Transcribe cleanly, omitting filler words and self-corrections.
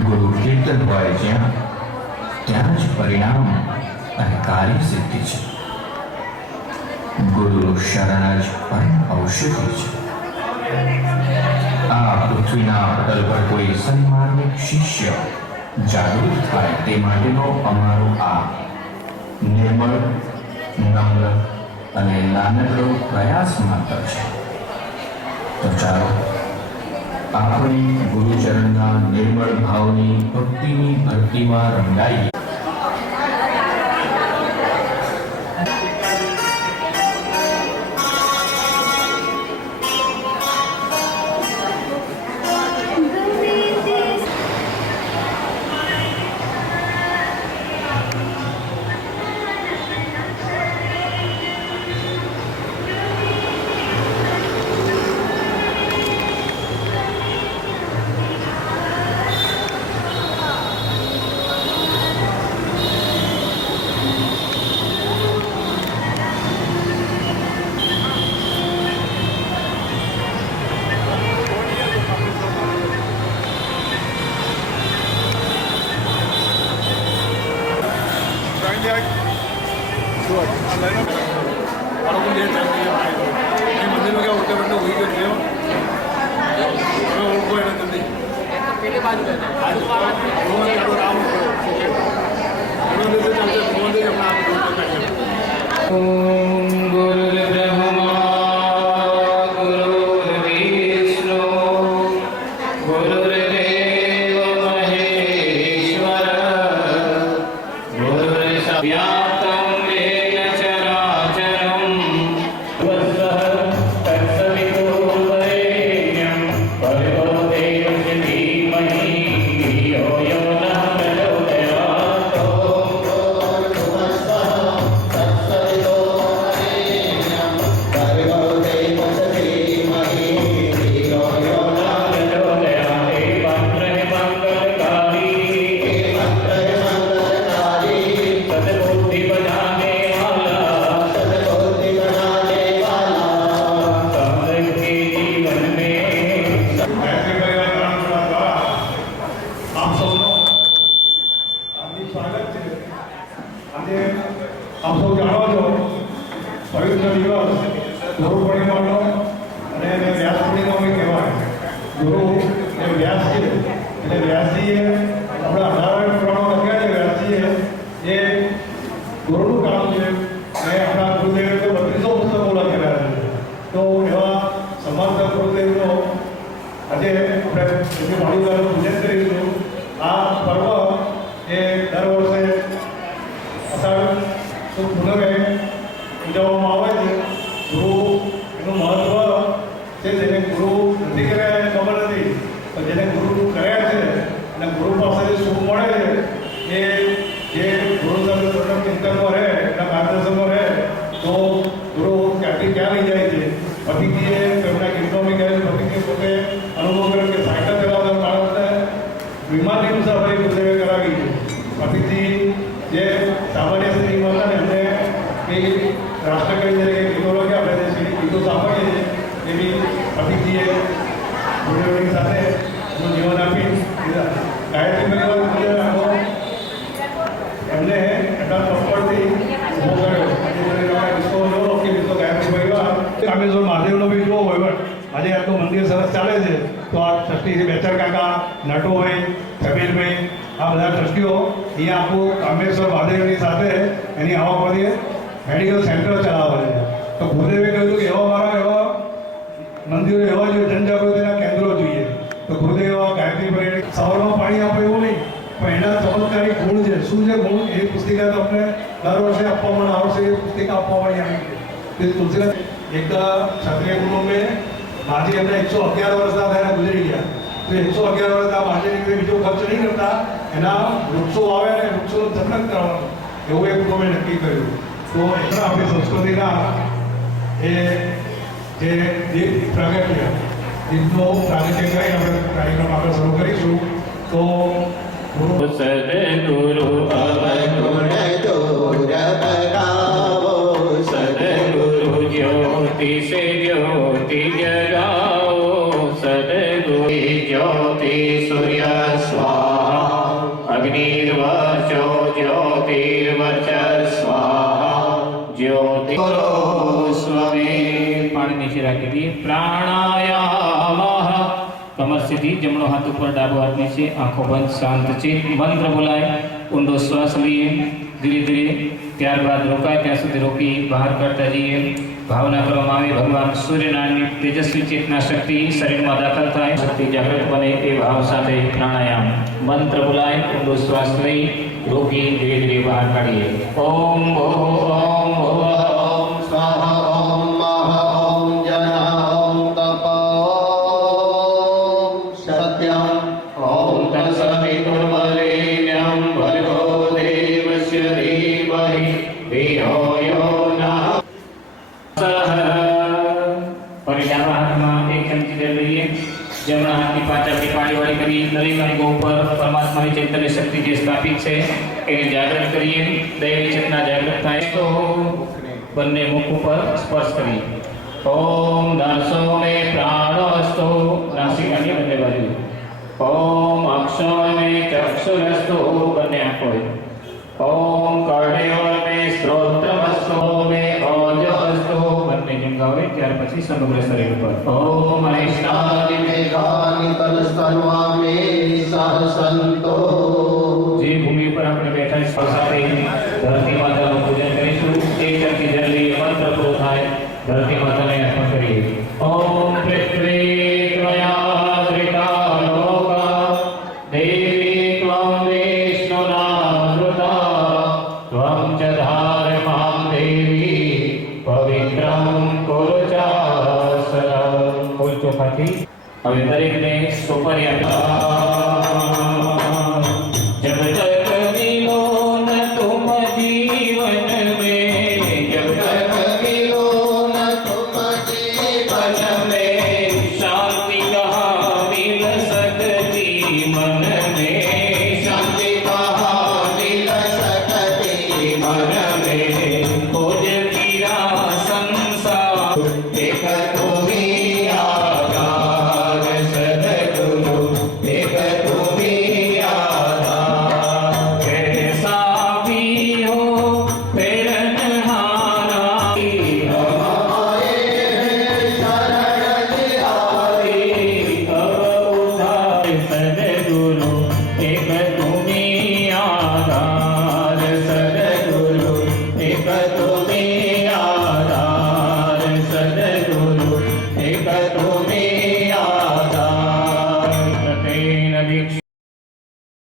ગુરુ કીર્તન હોય જ્યાં ત્યાં જ પરિણામ અને કાર્ય સિદ્ધિ છે. ગુરુનું શરણ જ પરમ ઔષધિ છે. આ પૃથ્વીના પટલ પર કોઈ સન્માનિત શિષ્ય જાગૃત થાય તે માટેનો અમારો આ નિર્મળ, નમ્ર અને નાનકડો પ્રયાસ માત્ર છે. તો ચાલો આપણે ગુરુચરણના નિર્મળ ભાવની ભક્તિની ભરતીમાં રંગાઈએ. સદગુરુ અવગુણ દૂર ભગાવો, સદગુરુ જ્યોતિ से ज्योति जगाओ, सदगुरु ज्योति सूर्य स्वा अग्निर्वर्चो ज्योतिर्वर्चस्वाहा ज्योतिरोस्वमे पानी नीचे રાખી દઈએ પ્રાણાયામઃ કમર સીધી જમણો હાથ ઉપર ડાબો હાથ નીચે આંખો બંધ શાંત ચિત્ત મંત્ર બોલાય ઊંડો શ્વાસ લઈએ ધીરે ધીરે ત્યારબાદ રોકાય ત્યાં સુધી રોકી બહાર કરતા જઈએ ભાવના કરવામાં આવે ભગવાન સૂર્યનારાયણની તેજસ્વી ચેતના શક્તિ શરીરમાં દાખલ થાય શક્તિ જાગૃત બને એ ભાવ સાથે પ્રાણાયામ મંત્ર બોલાય ઊંડો શ્વાસ લઈ રોકી ધીરે ધીરે બહાર કાઢીએ ઓમ ભૂ ઓમ ભુવઃ ઓમ સ્વાહા ઓમ મહ ઓમ જન ઓમ તપ ઓમ સત્યમ ઓમ તત્સવિતુર્વરેણ્યં ભર્ગો દેવસ્ય ધીમહિ ધિયો યો નઃ परिणाम हाथ में एक चमची दे लीजिए जमना हाथ की पांच अपनी पानी वाली करिए दरेक अंगों पर परमात्मा की चैतन्य शक्ति जो स्थापित है इन्हें जागृत करिए दैवी चेतना जागृत थाय तो बन्ने मुख पर स्पर्श करिए ओम दर्शो में प्राणस्तु नासिका की बन्ने बाजू ओम अक्षो में चक्षुरस्तु बन्ने आंखों ओम कर्णयोर में श्रोत्रमस्तु में ओजोस्तु बन्ने जंगावे त्यार પછી સમગ્ર શરીર પર ઓમ અરિષ્ટાદિ મેઘાનિ તલસ્તન્વામે સહસંતો જે ભૂમિ પર આપણે બેઠા છે સાથે ધરતી માતાનું પૂજન કરીશું એક ચમચી જલ્દી મંત્ર પૂરો થાય ધરતી માતાને અર્પણ કરીએ ઓમ પૃથ્વી ત્વયા ધૃતા લોકા દેવી ત્વં વિષ્ણુનામૃતા त्वं च धार मां देवी पवित्रं कुरु चासनं फूल चौपाटी હવે દરેકને સોપારી આપી जब तक मिलो न तुम जीवन में जब तक मिलो न तुम जीवन में शांति कहाँ मिल सकती मन में शांति कहाँ मिल सकती मन में खोज गिरा संसार एक तुम्ही आधार सद्गुरु एक तुम्ही आधार कैसा भी हो प्रेरणहारा हमारे शरण तिहारी अब उद्धार सद्गुरु एक तुम्ही आधार सद्गुरु एक तुम्ही आधार सद्गुरु एक तुम्ही आधार प्रतेन दीक्षा